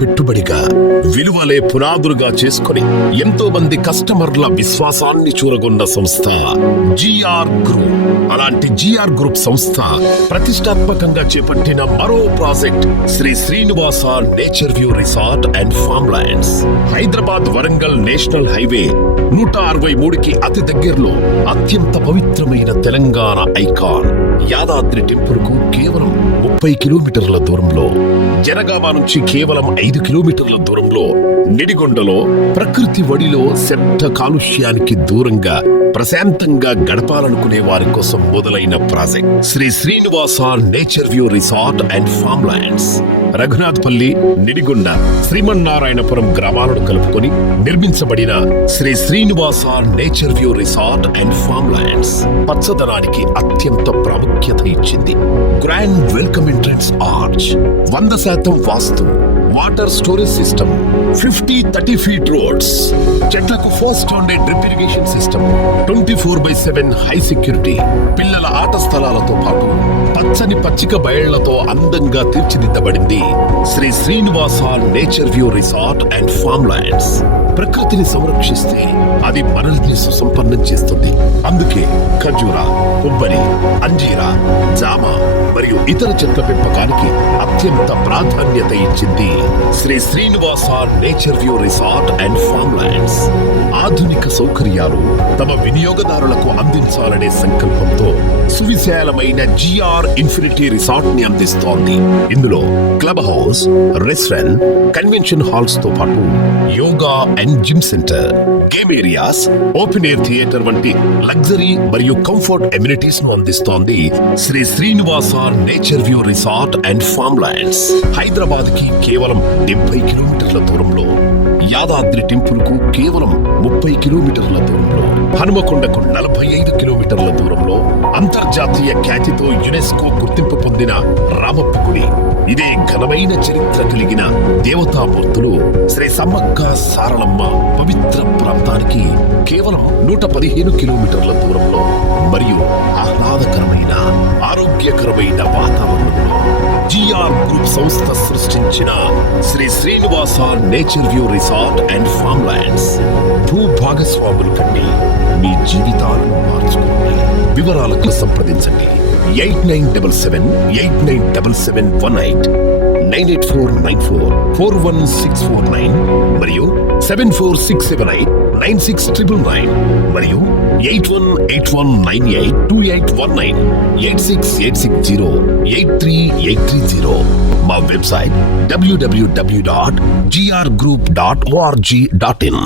పెట్టుబడిగా విలువలే పునాదులుగా చేసుకుని ఎంతో మంది కస్టమర్ల విశ్వాసాన్ని చూరగొన్న సంస్థ జిఆర్ గ్రూప్. అలాంటి జిఆర్ గ్రూప్ సంస్థ ప్రతిష్టాత్మకంగా చేపట్టిన మరో project Shri Srinivasa nature view resort and farm lands. Hyderabad Warangal national highway 163కి అతి దగ్గరలో అత్యంత పవిత్రమైన తెలంగాణ ఐకాన్ యాదాద్రి టెంపుల్ కు కేవలం 30 కిలోమీటర్ల దూరంలో, జనగామ నుంచి కేవలం 5 కిలోమీటర్ల దూరంలో, నిడిగొండలో ప్రకృతి వడిలో శబ్ద కాలుష్యానికి దూరంగా ప్రశాంతంగా గడపాలనుకునే వారి కోసం మొదలైన project Shri Srinivasa nature view resort and farm lands. Raghunathpalli, Nidigonda, Srimannarayanapuram గ్రామాలను కలుపుకొని నిర్మించబడిన Shri Srinivasa nature view resort and farm lands పచ్చదనానికి అత్యంత ప్రాముఖ్యత ఇచ్చింది. Grand welcome entrance arch, 100% vastu, water storage system, 50-30 feet roads, చెట్లకు first standard drip irrigation system, 24/7 high security, పిల్లల ఆట స్థలాలతో పాటు పచ్చని పచ్చిక బయళ్లతో అందంగా తీర్చిదిద్దబడింది Shri Srinivasa nature view resort and farm lands. ప్రకృతిని సంరక్షిస్తే అది మనల్ని సుసంపన్నం చేస్తుంది. అందుకే ఖర్జూర, కొబ్బరి, అంజీరా, జామ మరియు ఇతర చెట్ల పెంపకానికి అత్యంత ప్రాధాన్యత ఇచ్చింది Shri Srinivasa nature view resort and farm lands. ఆధునిక సౌకర్యాలు తమ వినియోగదారులకు అందించాలనే సంకల్పంతో సువిశాలమైన జిఆర్ ఇన్ఫినిటీ రిసార్ట్ ని అందిస్తోంది. ఇందులో club house, restaurant, convention halls తో పాటు yoga and gym centre, game areas, open air theatre వంటి లగ్జరీ మరియు కంఫర్ట్ ఎమ్యూనిటీస్ ను అందిస్తోంది Shri Srinivasa nature view resort and farm lands. Hyderabad కి కేవలం 70 కిలోమీటర్ల దూరంలో, యాదాద్రి టెంపుల్ కు కేవలం 30 కిలోమీటర్ల దూరంలో, హనుమకొండకు 45 కిలోమీటర్ల దూరంలో, అంతర్జాతీయ ఖ్యాతితో యునెస్కో గుర్తింపు పొందిన రామప్ప గుడి, ఇదే ఘనమైన చరిత్ర కలిగిన దేవతామూర్తులు శ్రీ సమ్మక్క సారలమ్మ పవిత్ర ప్రాంతానికి కేవలం 115 కిలోమీటర్ల దూరంలో మరియు ఆహ్లాదకరమైన ఆరోగ్యకరమైన వాతావరణంలో జిఆర్ గ్రూప్ సంస్థ సృష్టించిన Shri Srinivasa nature view resort and farm lands. భూ భాగస్వాములు కండి, మీ జీవితాలను మార్చుకోండి. వివరాలకు సంప్రదించండి 8977897718, 984944169 మరియు 746789699 మరియు 8181982819, 8686083830. మా వెబ్సైట్ www.grgroup.org.in.